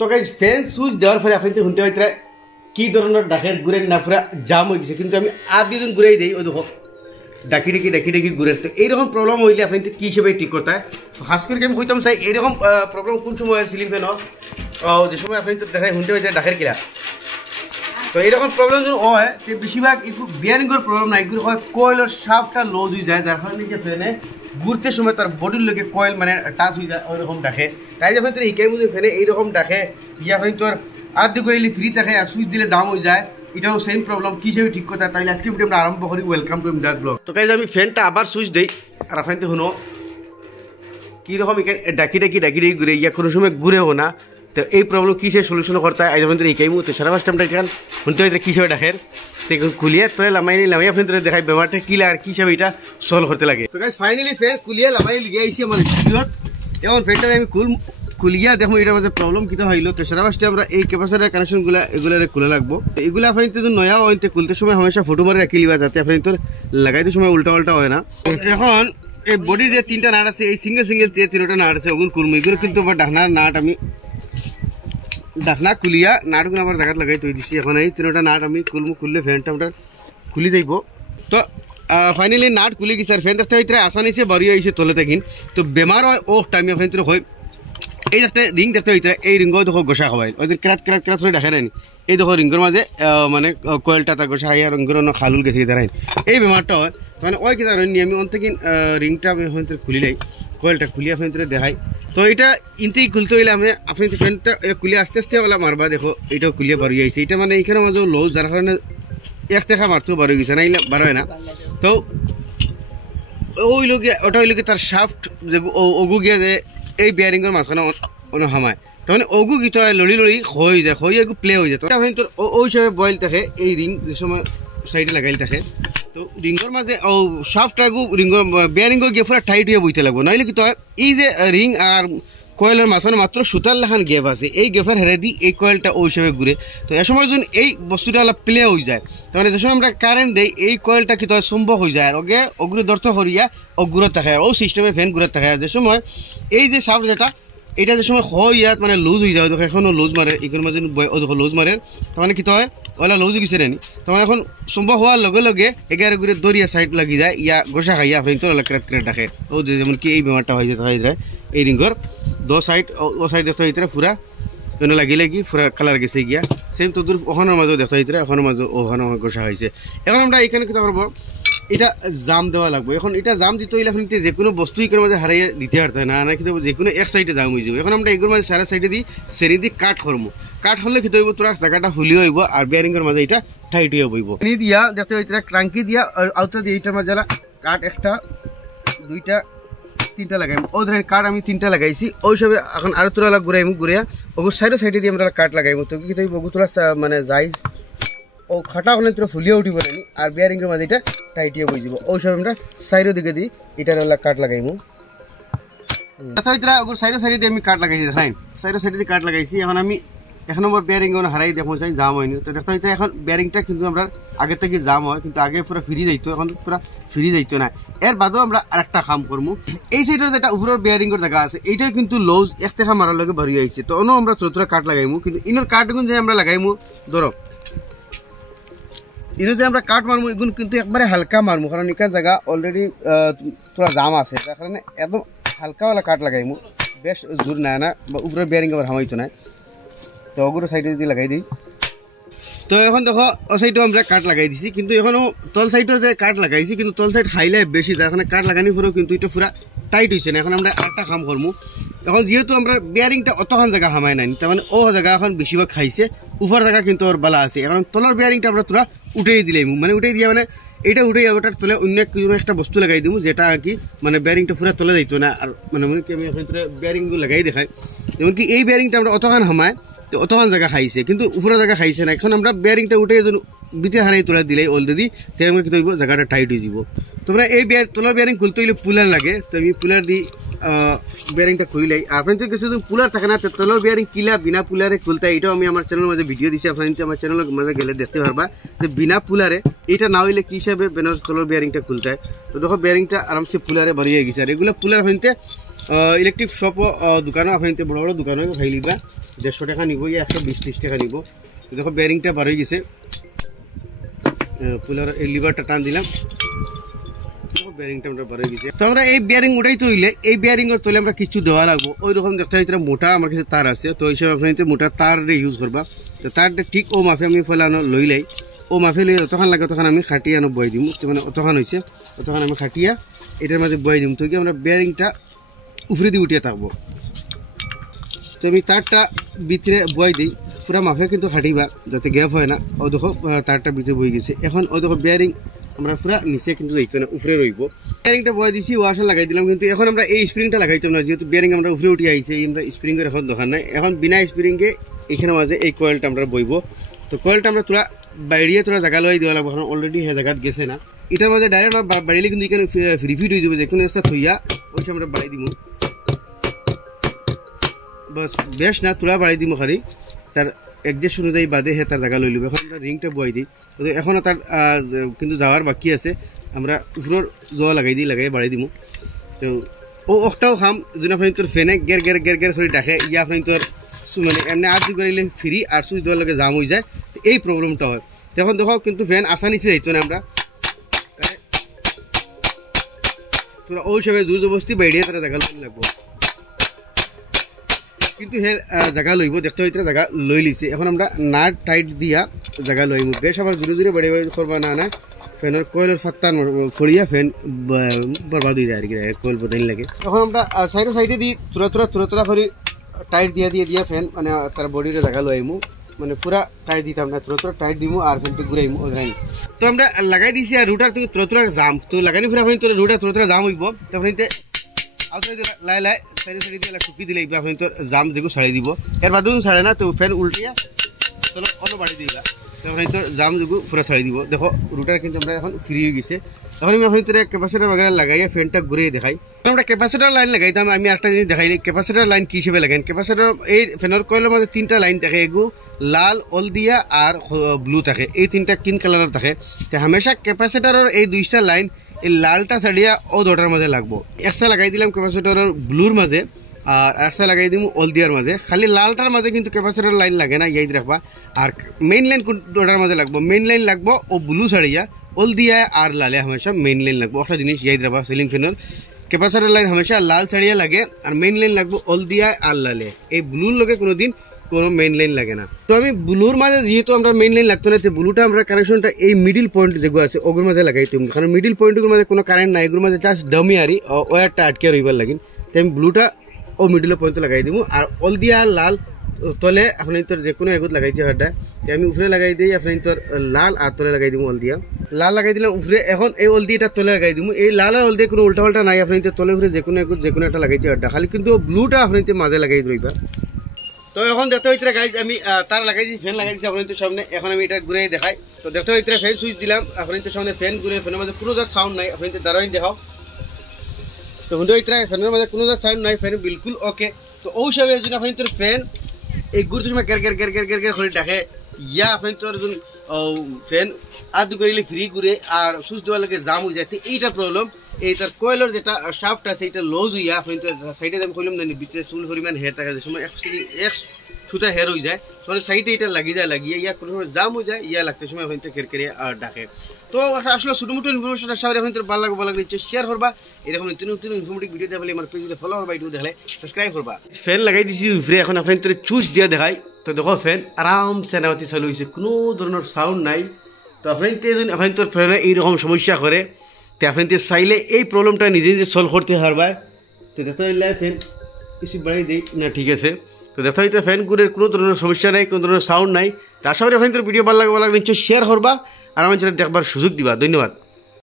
তো guys fan switch দেওয়ার পরে আপনি শুনতে পাইতে কি ধরনের ডাকের ঘুরে না পুরা জাম হয়ে গেছে, কিন্তু আমি আর দুজন ঘুরেই দিই ওই দেখো ডাকি ডাকি ঘুরে। তো এইরকম প্রবলেম হইলে আপনি কি হিসেবে ঠিক করতে হয়? খাস করে আমি কইতাম চাই এইরকম প্রবলেম কোন সময় সিলিং ফ্যান যে সময় আপনি তো দেখাই শুনতে পাইতে ডাকের কিলা। তো এইরকম প্রবলেম যদি হয় তো বেশিরভাগ এগুলো বিয়ারিংয়ের প্রবলেম না, এগুলো হয় কয়েলের শাফটটা লুজ হয়ে যায়, যার কারণে যে ফ্যানে ঘুরতে সময় তার বডির লোকে কয়েল মানে টাচ হয়ে যায় ওইরকম ডাকে। তাই যখন তোর ইকাই মধ্যে ফ্যানে এইরকম ডাকে ইয়া ফ্যান তোর আধ করে ফ্রি থাকে আর সুইচ দিলে জাম হয়ে যায়, এটাও সেম প্রবলেম কি হিসেবে ঠিক করতে। তাইলে আজকে ভিডিও আমরা আরম্ভ করি। Welcome to Imdad blog. তো গাইজ আমি ফ্যানটা আবার সুইচ দিই আর আপনাদের শুনো কীরকম এখানে ডাকি ঘুরে ইয়া কোনো সময় ঘুরেও না। তো এই প্রবলেম কী সে সলিউশন করতে হয় আজ আপনাদের এই মুহূর্তে সারা পাঁচ টাইমটা এখানে শুনতে হইতে কী হিসেবে ডাকের তো এখন খুলিয়ে তোলে লামাই নিলাম আপনাদের দেখাই ব্যাপারটা কী লাগে আর কী হিসাবে এটা সলভ করতে লাগে। তো গাইজ ফাইনালি ফ্যান খুলিয়ে লামাই লিগে আইসি আমার ভিডিওত। এখন ফ্যানটা আমি খুলিয়া দেখো এটার মধ্যে প্রবলেম কিটা হইলো। তো সারা পাঁচটা আমরা এই ক্যাপাসিটার কানেকশনগুলো এগুলো খুলে লাগবো। এগুলো আপনি যদি নয়া হয় খুলতে সময় হমেশা ফটো মারে রাখি লিবা যাতে আপনি তোর লাগাইতে সময় উল্টা হয় না। এখন এই বডির যে তিনটা নাট আছে এই সিঙ্গেল যে তিনটা নাট আছে ওগুলো খুলবো। এগুলো কিন্তু আমার ডাকনার নাট আমি ডাকনা খুলিয়া নাটগুলো আমার জায়গাত লাগাই তৈরি দিচ্ছি। এখন এই তিনটা নাট আমি খুললে ফ্যানটা আমরা খুলি যাইব। তো ফাইনালি নাট খুলি গেছে আর ফ্যান দেখতে হইতে আসানি সে বাড়িয়ে আইসে তলে থাকিন। তো বেমার হয় ও টাইমে ফ্যান তোর হয় এই দেখতে রিং দেখতে হইতে এই রিংও দেখো গোসা খাওয়াই ওই ক্রাত করে দেখা নেয়নি। এই দেখো রিঙ্গর মাঝে মানে কয়েলটা তার গোসা খাইয়া রিঙ্গর অন্য খালুল গেছে দাঁড়াই এই বেমারটা হয়। মানে ওই কি জানি আমি অন্ত কিন রিংটা আমি এখন খুলিলাই কয়েলটা খুলিয়ে আপনি দেখাই। তো এটা ইনতেই খুলতে হইলে আমি আপনি ফ্যানটা খুলে আস্তে আস্তে বলা মারবা দেখো এটাও খুলিয়ে বাড়িয়ে আইছে। এটা মানে এখানে মাঝে লুজ যার কারণে এক দেখা মারতেও বাড়ি গেছে না এলে বার হয় না। তো ওই লোকে ওটা হইল কি তার শাফট যে ওগু গিয়া যে এই বিয়ারিংয়ের মাঝখানে অন্য হামায় তো মানে ওগু গীত হয় লড়ি হয়ে যায় হয়ে একটু প্লে হয়ে যায়। তো তোর ওই হিসাবে বয়েল থাকে এই রিং যে সময় সাইডে লাগাইল থাকে। তো রিংর মাঝে ও শাফটটা রিংর বিয়ারিং গিয়ে পুরো টাইট হয়ে বইতে লাগবো নইলে কি তো এই যে রিং আর কয়েলের মাঝখানে মাত্র সুতার লেখান গেপ আছে এই গেপের হেরে দিই এই কয়েলটা ওই হিসাবে ঘুরে। তো এ সময় যখন এই বস্তুটা অলপ প্লে হয়ে যায় তাহলে যে সময় আমরা কারেন্ট দেই এই কয়েলটা কি তো সম্ভব হয়ে যায় আর ওকে অগ্রে দর্থ করিয়া অগ্রত থাকে ও সিস্টেমে ফ্যান ঘুরে থাকে। আর যে সময় এই যে শাফট যেটা এটা যে সময় ইয়াত মানে লুজ হয়ে যায় এখনও লুজ মারে এখানে মাঝে লুজ মারে তার মানে কি হয় ওলা লুজ গেছে নি তোমার এখন সম্ভব হওয়ার লগে লগে এগারে ঘুরে দরিয়া সাইড লাগি যায় ইয়া গোসা খাইয়া আপনি তো ক্রেট ডাকে ও যেমন কি এই বেমারটা হয়ে যায় এই রিঙ্গর দো সাইড ও সাইড দেখতে হইতে পুরা লাগিলে কি পুরা কালার গেছে গিয়া সেম তো দূর ওখানের মাঝেও দেখতে হইতে ওখানের মাঝে ওখানে গোসা হয়েছে। এখন আমরা এখানে কি করবো এটা জাম দেওয়া লাগবে। এখন এটা জাম দিতে হইলে এখন যে কোনো বস্তু এখানে মাঝে হারাইয়া দিতে পারতে হয় না কিন্তু যে কোনো এক সাইডে জাম হয়ে যাবে। এখন আমরা এগুলোর মাঝে সারা সাইডে দিই সেরি দিয়ে কাট করবো। কাট হলে কি হইব তোরা জায়গাটা হুলিয়ে হইব আর বিয়ারিংয়ের মাঝে এটা টাইট হয়ে বইব দিয়া দেখতে হইতে ক্রাঙ্কি দিয়া আউটটা দিয়ে এইটার মাঝে কাঠ একটা দুইটা তিনটা লাগাই ও ধরেন কাঠ আমি তিনটা লাগাইছি ওই হিসাবে এখন আরো তোরা ঘুরাইমু ঘুরিয়া ওগুর সাইডে দিয়ে আমরা কাঠ লাগাইমু। তো কি ওগু তোরা মানে যাই ও খাটা ওখানে তোরা ফুলিয়ে উঠিব না আর বিয়ারিংয়ের মাঝে এটা টাইটিয়ে বই যাব ওই সময় আমরা সাইডের দিকে দিই এটার কাঠ লাগাইমু। ওগুর সাইডে দিয়ে আমি কাঠ লাগাইছি দেখাইন সাইডে দিয়ে কাঠ লাগাইছি। এখন আমি এক নম্বর বিয়ারিং হারাই দেখো চাই জাম হয়নি। তো দেখতে হইতে এখন বিয়ারিংটা কিন্তু আমরা আগে থেকে জাম হয় কিন্তু আগে পুরো ফ্রি যাইতো এখন পুরো ফ্রি যাইতো না। এর বাদেও আমরা আরেকটা কাম করবো এই সাইডের যেটা উপরের বিয়ারিংয়ের জায়গা আছে এইটাও কিন্তু লুজ এক টাকা মারার লগে ভরি আইছে। তো অন্য আমরা ছোট কাঠ লাগাইমু কিন্তু ইনোর কাঠগুলো যে আমরা লাগাইমু ধরো ইনো যে আমরা কাঠ মারমু এগুলো কিন্তু একবারে হালকা মারমু কারণ এখান জায়গা অলরেডি তোরা জাম আছে যার কারণে একদম হালকাওয়ালা কাঠ লাগাইমু বেশ জোর নেয় না বা উপরের বিয়ারিং আবার হামাইতো না। তো ওগুলো সাইডে যদি লাগাই দিই তো এখন দেখো ও সাইডেও আমরা কাঠ লাগাই দিছি কিন্তু এখনও তল সাইডেও যে কাঠ লাগাইছি কিন্তু তল সাইড হাইলাই বেশি যার কারণে কাঠ লাগানি পরেও কিন্তু এটা পুরা টাইট হয়েছে না। এখন আমরা আরেকটা কাম করবো এখন যেহেতু আমরা বিয়ারিংটা অতখান জায়গা হামাই নাই তার মানে ও জায়গা এখন বেশিরভাগ খাইছে উপর জায়গা কিন্তু ওর বালা আছে। এখন তলার বিয়ারিংটা আমরা তোরা উঠেই দিলাম মানে উঠেই দিয়া মানে এটা উঠে ওটার তলে অন্য কোনো একটা বস্তু লাগাই দিব যেটা আর কি মানে বিয়ারিংটা পুরো তলে যাইতো না। আর মানে কি আমি এখন বিয়ারিংগুলো লাগাই দেখাই যেমন কি এই বিয়ারিংটা আমরা অতখান হামায় তো অতখান জায়গা খাইছে কিন্তু উপরে জায়গা খাইছে না। এখন আমরা বিয়ারিংটা উঠে বিতে হারাই তোলা দিলে অলরেডি তাই আমরা কি করবো জায়গাটা টাইট হয়ে যাব। তোমরা এই তলার বিয়ারিং খুলতে হইলে পুলার লাগে তো আমি পুলার দিই বিয়ারিংটা খুলিলাই। আর আপনার কিছু পুলার থাকে না তো তলার বিয়ারিং কিলা বিনা পুলারে খুলতে এটাও আমি আমার চ্যানেলের মাঝে ভিডিও দিচ্ছি আপনার আমার চ্যানেলের মাঝে গেলে দেখতে পারবা যে বিনা পুলারে এটা না হইলে কি হিসাবে তলার বিয়ারিংটা খুলতে হয়। তো দেখো বিয়ারিংটা আরামসে পুলারে বাড়িয়ে গেছে আর এগুলো পুলার হইতে ইলেকট্রিক শপও দোকানও আপনি বড় বড় দোকানও খাই লিবা 150 টাকা নিব, 120-30 টাকা নিব। দেখো বেয়ারিংটা বার হয়ে গেছে, পুলার এই লিভারটা টান দিলাম, বেয়ারিংটা আমরা বার হয়ে গেছে। তো আমরা এই বেয়ারিং উঠাই তৈলে, এই বেয়ারিংয়ের তৈলে আমরা কিছু দেওয়া লাগবো। ওই রকম দেখতে ভিতরে মোটা আমার কাছে তার আছে, তো হিসাবে আপনি মোটা তার ইউজ করবা। তো তারটা ঠিক ও মাফে আমি ফেলানো লইলাই, ও মাফে লই তখন লাগে তখন আমি খাটিয়ে আনো বই দিম, মানে অতখান হয়েছে তখন আমি খাটিয়া এটার মাঝে বই দিম। তো কি আমরা বেয়ারিংটা উফরে দিয়ে উঠিয়ে থাকবো। তো আমি তারটা ভিতরে বই দিই, পুরা মাফে কিন্তু খাটিবা যাতে গ্যাপ হয় না। ও দেখো তারটা ভিতরে বই গেছে। এখন ও দেখো বেয়ারিং আমরা পুরা নিচে কিন্তু যাইতো না, উপরে রইব। বেয়ারিংটা বই দিছি, ওয়াশার লাগাই দিলাম, কিন্তু এখন আমরা এই স্প্রিংটা লাগাইতাম না, যেহেতু বেয়ারিং আমরা উপরে উঠে আইছে। আমরা স্প্রিংয়ের এখন দোকান নাই, এখন বিনা স্প্রিংয়ে এখানে মাঝে এই কয়েলটা আমরা বইব। তো কয়েলটা আমরা তোরা বাইরে তোরা জায়গা লই দেওয়া লাগবো, কারণ অলরেডি সে জায়গাত গেছে না। এটার মাঝে ডাইরেক্ট বাড়িলে কিন্তু এখানে রিফিট হয়ে যাবে, যে কোনো একটা থইয়া ওই সময় আমরা বাড়ি দিব। বস বেশ না, তোরা বাড়ি দিব খালি তার একজেস্ট অনুযায়ী বাদে হে তার জায়গা লই লব। এখন আমরা রিংটা বই দিই, এখনও তার কিন্তু যাওয়ার বাকি আছে। আমরা উপরের জোয়া লাগাই দিই, লাগাই বাড়ি দিব। তো ও একটাও খাম যেন আপনি তোর ফেনে গের গের গের গের করে ডাকে, ইয়া আপনি তোর মানে এমনি আর সুইচ বাড়িলে ফ্রি, আর সুইচ দেওয়ার লগে জাম হয়ে যায়, এই প্রবলেমটা হয়। তখন দেখো কিন্তু ফ্যান আসানিসে যাইতো না, আমরা তোরা ওই হিসাবে জোর জবস্তি বাইরে তারা জায়গা লই লাগবো। কিন্তু হে জায়গা লইব, দেখতে হইতে জায়গা লই লিছে। এখন আমরা নাট টাইট দিয়া জায়গা লইব। বেশ আবার জোরে জোরে বাড়ি বাড়ি করবা না, না ফ্যানের কয়েলের ফাত্তান ফড়িয়া ফ্যান বরবাদ হয়ে যায় আর কি, কয়েল বদাইন লাগে। এখন আমরা সাইডে সাইডে দিই তোরা করে টাইট দিয়া দিয়ে দিয়া ফ্যান মানে তার বডিরে জায়গা লইমু, মানে পুরা টাইট দিতাম না, তোরা টাইট দিমু আর ফ্যানটি ঘুরাইমু ওরাই। তো আমরা লাগাই দিছি আর রুটার তুমি তোরা জাম, তো লাগানি ফিরে আপনি তোর রুটার তোরা জাম হইব। তখন লাই লাই সাইডে সাইডে দিয়ে টুপি দিলে আপনি তোর জাম দেখো ছাড়ি দিব। এর বাদ ছাড়ে না, তো ফ্যান উল্টিয়া চলো অন্য বাড়ি দিবা, তখন তোর জাম দেখো পুরা ছাড়ি দিব। দেখো রুটার কিন্তু আমরা এখন ফ্রি হয়ে গেছে। তখন আমি আপনি তোর ক্যাপাসিটার বাগানে লাগাইয়া ফ্যানটা ঘুরিয়ে দেখাই। আমরা ক্যাপাসিটার লাইন লাগাইতাম, আমি একটা জিনিস দেখাই ক্যাপাসিটার লাইন কি হিসেবে লাগাই। ক্যাপাসিটার এই ফ্যানের কয়েলের মধ্যে 3টা লাইন থাকে, এগু লাল, হলদিয়া আর ব্লু থাকে, এই 3টা কিন কালারের থাকে। তো হামেশা ক্যাপাসিটারের এই 2টা লাইন এই লালটা ছাড়িয়া ও দুটার মাঝে লাগবো। একটা লাগাই দিলাম ক্যাপাসিটারের ব্লুর মাঝে, আর একটা লাগাই দিব হলদিয়ার মাঝে। খালি লালটার মাঝে কিন্তু ক্যাপাসিটার লাইন লাগে না, ইয়াদ রাখবা। আর মেইন লাইন দুটার মাঝে লাগবো, মেইন লাইন লাগবো ও ব্লু ছাড়িয়া হলদিয়া আর লালে হামেশা মেইন লাইন লাগবো। একটা জিনিস ইয়াদ রাখবা, সিলিং ফ্যানের ক্যাপাসিটার লাইন হামেশা লাল ছাড়িয়া লাগে, আর মেইন লাইন লাগবো হলদিয়া আর লালে। এই ব্লুর লগে কোনোদিন কোনো মেইন লাইন লাগে না। তো আমি ব্লুর মাঝে যেহেতু আমরা মেইন লাইন লাগতো না, তো ব্লুটা আমরা কানেকশনটা এই মিডিল পয়েন্ট যেগুলো আছে ওগুলোর মাঝে লাগাইতাম, কারণ মিডিল পয়েন্টগুলোর মাঝে কোনো কারেন্ট নাই, এগুলোর মাঝে জাস্ট ডমি আরি ওয়ারটা আটকে রইবার লাগিন। তো আমি ব্লুটা ও মিডিল পয়েন্ট লাগাই দিব, আর হলদিয়া আর লাল তলে আপনি তোর যে কোনো এগুত লাগাইতে হরটা আমি উপরে লাগাই দিই, আপনি তোর লাল আর তলে লাগাই দিব হলদিয়া। লাল লাগাই দিলাম উপরে, এখন এই হলদিটা তলে লাগাই দিব। এই লাল আর হলদিয়া কোনো উল্টা পাল্টা নাই, আপনি তলে উপরে যে কোনো এগুত যে কোনো একটা লাগাইতে হরটা, খালি কিন্তু ব্লুটা আপনি মাঝে লাগাই রইবা। তো এখন দেখতে হইতে গাইজ আমি তার লাগাই দিই, ফ্যান লাগাই দিচ্ছি আপনাদের সামনে। এখন আমি এটা ঘুরে দেখাই। তো দেখতে হইতে ফ্যান সুইচ দিলাম আপনাদের সামনে, ফ্যান ঘুরে, ফ্যানের মাঝে কোনো জাত সাউন্ড নাই, আপনাদের দাঁড়াই দেখাও। তো হুন্ডো হইতে ফ্যানের মাঝে কোনো জাত সাউন্ড নাই, ফ্যান বিলকুল ওকে। তো ওই হিসাবে যদি আপনাদের ফ্যান এই ঘুরতে সময় গের গের গের গের গের গের করে ডাকে, ইয়া আপনাদের যদি ফ্যান আদু করিলে ফ্রি ঘুরে আর সুইচ দেওয়ার লাগে জাম হয়ে যায়, এইটা প্রবলেম। এই তার কয়েলের যেটা শাফট আছে এটা লুজ হইয়া আপনি সাইডে আমি কইলাম না ভিতরে চুল পরিমাণ হেয়ার থাকে, যে সময় এক সুতা হেয়ার হয়ে যায়, তখন সাইডে এটা লাগিয়ে ইয়া কোনো সময় জাম হয়ে যায়, ইয়া লাগতে সময় আপনি কেরকেরে ডাকে। তো আসলে ছোটো মোটো ইনফরমেশন আশা করি আপনাদের ভালো লাগবে নিশ্চয় শেয়ার করবা। এরকম নতুন নতুন ইনফরমেটিভ ভিডিও দেখলে আমার পেজে ফলো করবা, ইউটিউব দেখলে সাবস্ক্রাইব করবা। ফ্যান লাগাই দিছি উপরে, এখন আপনাদের চুজ দিয়ে দেখাই। তো দেখো ফ্যান আরামসে নামাতি চালু হয়েছে, কোনো ধরনের সাউন্ড নাই। তো আপনাদের ফ্যানে এইরকম সমস্যা করে, তো আপনাদের চাইলে এই প্রবলেমটা নিজে নিজে সলভ করতে পারবা। তো দেখতে হইলে ফ্যান কিছু বাড়াই দিই না, ঠিক আছে। তো দেখতে হইতে ফ্যান ঘুরের কোনো ধরনের সমস্যা নাই, কোনো ধরনের সাউন্ড নাই। তো আশা করি আপনাদের ভিডিও ভালো লাগবে নিশ্চয় শেয়ার করবা আর আমার চ্যানেল দেখবার সুযোগ দিবা। ধন্যবাদ।